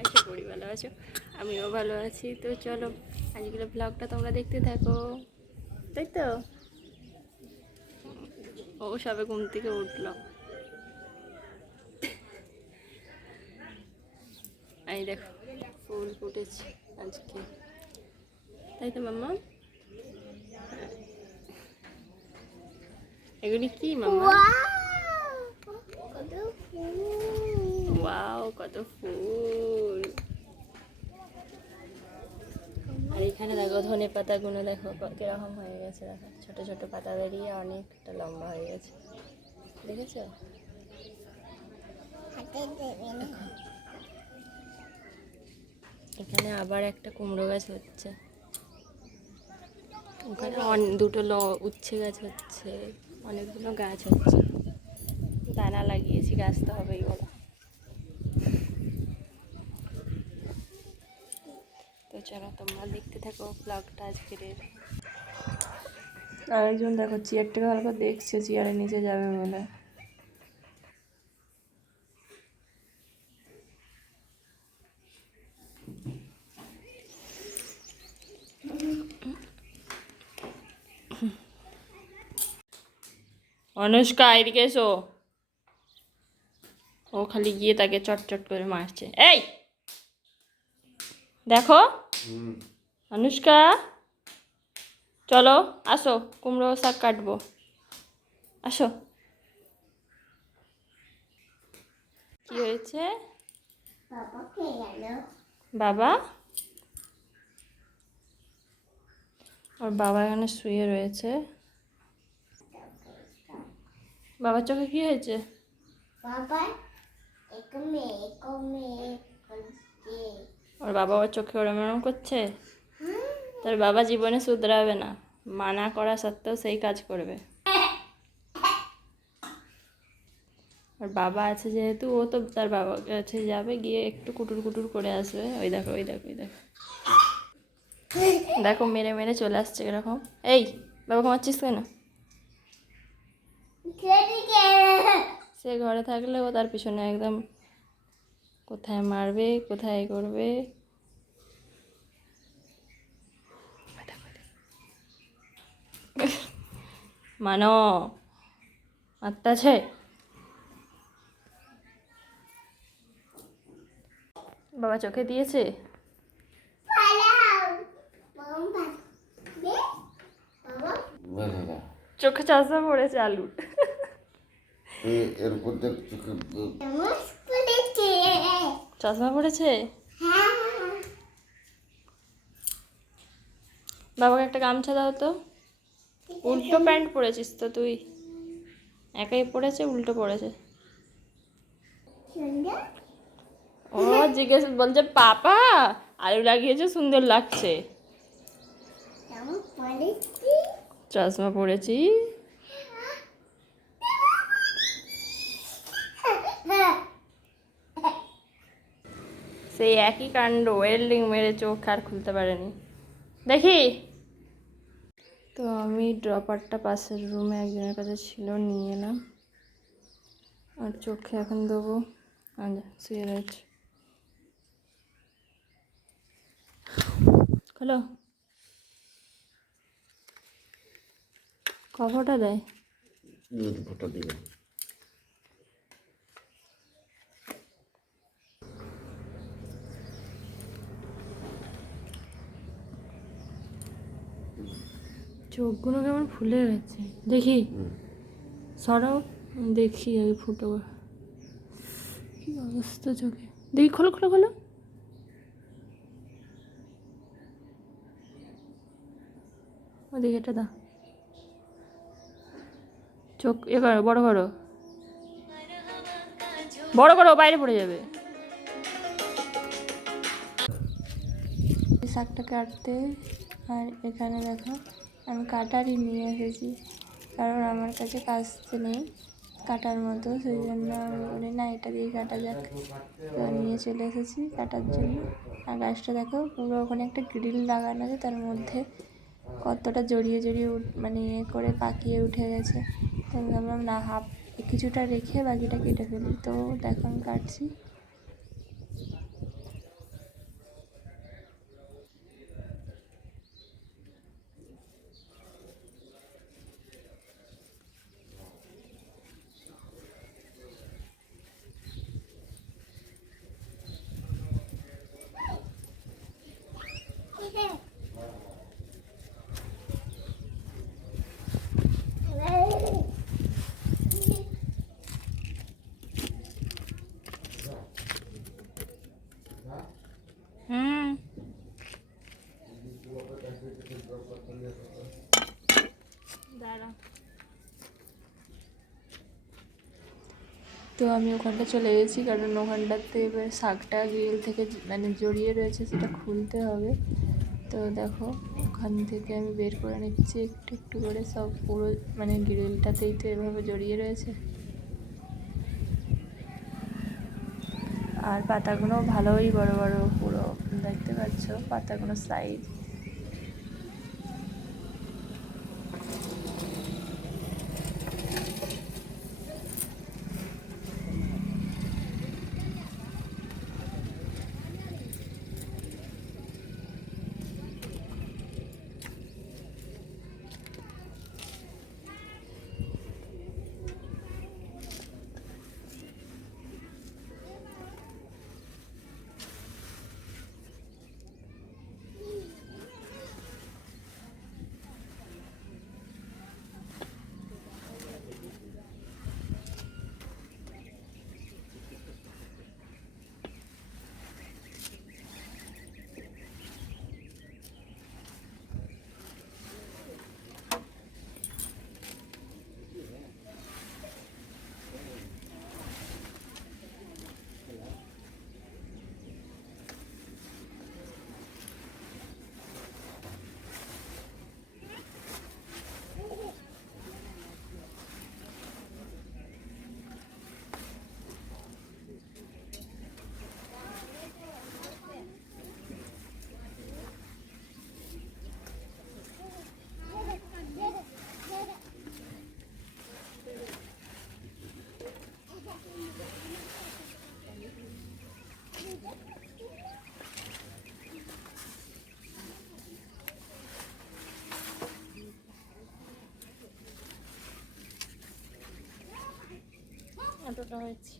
আশা করি ভালো আছো, আমিও ভালো আছি। তো চলো আজকের ব্লগটা তোমরা দেখতে থাকো, তাই তো। ও সবে ঘুম থেকে উঠলো, এই দেখো ফুল ফুটেছে আজকে, তাই তো মাম্মা? এগুলি কি মাম্মা? ওয়াও কত ফুল! আর এখানে দেখো ধনে পাতাগুলো দেখো কিরকম হয়ে গেছে, দেখো ছোট ছোট পাতা বেরিয়ে অনেকটা লম্বা হয়ে গেছে, দেখেছো? এখানে আবার একটা কুমড়ো গাছ হচ্ছে, ওখানে দুটো উচ্ছে গাছ হচ্ছে, অনেকগুলো গাছ হচ্ছে, দানা লাগিয়েছি, গাছ তো হবেই বলো। তো চলো তোমরা দেখতে থাকো ব্লগটা আজকের। আরেকজন দেখো চেয়ারটাকে ভালো করে দেখছে, চেয়ারের নিচে যাবে বলে। অনুষ্কা এদিকে এসো, ও খালি গিয়ে তাকে চটচট করে মারছে। এই দেখো অনুষ্কা, চলো আসো, কুমড়ো শাক কাটবো, আসো। কি হয়েছে বাবা? ওর বাবা এখানে শুয়ে রয়েছে। বাবার চোখে কি হয়েছে? ওর বাবা ওর চোখে ওরম ওরম করছে, তার বাবা জীবনে শুধরাবে না, মানা করা সত্ত্বেও সেই কাজ করবে। ওর বাবা আছে যেহেতু, ও তো তার বাবার কাছে যাবে, গিয়ে একটু কুটুর কুটুর করে আসবে। ওই দেখো ওই দেখো ওই দেখো দেখো মেরে মেরে চলে আসছে এরকম। এই বাবা ঘুমাচ্ছিস কেন? সে ঘরে থাকলে ও তার পিছনে একদম কোথায় মারবে কোথায় করবে। মানো আত্মা আছে। বাবা চোখে দিয়েছে, চোখে চশমা পড়েছে আলুর। চশমা পড়েছে। বাবাকে একটা গামছা দাও তো। উল্টো প্যান্ট পরেছিস তো তুই, একাই পড়েছে উল্টো পড়েছে। ও জিজ্ঞেস বলছে পাপা আলু লাগিয়েছে সুন্দর লাগছে। চশমা পড়েছি। সেই একই কাণ্ড, ওয়েল্ডিং মেরে চোখ আর খুলতে পারেনি। দেখি তো আমি ড্রপারটা পাশের রুমে একজনের কাছে ছিল, নিয়ে এলাম আর চোখে এখন দেবো। শুয়ে রয়েছে, খোলো, কভারটা দেয়। চোখগুলো কেমন ফুলে গেছে, দেখি সরাও, দেখি আগে ফুটো কি অবস্থা চোখে। দেখি খোলো খোলো খোলো, ওদিকে এটা দাও, চোখ এবার বড় করো বড় করো, বাইরে পড়ে যাবে। শাকটা কাটতে, আর এখানে দেখো আমি কাটারি নিয়ে এসেছি, কারণ আমার কাছে কাস্তে নেই কাটার মতো, সেই জন্য আমি বলি না এটা দিয়ে কাটা যাক, তো নিয়ে চলে এসেছি কাটার জন্য। আর গাছটা দেখো পুরো ওখানে একটা গ্রিল লাগানো আছে, তার মধ্যে কতটা জড়িয়ে জড়িয়ে মানে ইয়ে করে পাকিয়ে উঠে গেছে। তো আমি ভাবলাম না কিছুটা রেখে বাকিটা কেটে ফেলি, তো দেখো আমি কাটছি। তো আমি ওখানটা চলে গেছি, কারণ ওখানটাতে এবার শাকটা গ্রিল থেকে মানে জড়িয়ে রয়েছে, সেটা খুলতে হবে। তো দেখো ওখান থেকে আমি বের করে নিচ্ছি একটু একটু করে, সব পুরো মানে গ্রিলটাতেই তো এভাবে জড়িয়ে রয়েছে। আর পাতাগুলো ভালোই বড় বড়, পুরো দেখতে পাচ্ছ পাতাগুলো সাইজ। এতটা হয়েছে।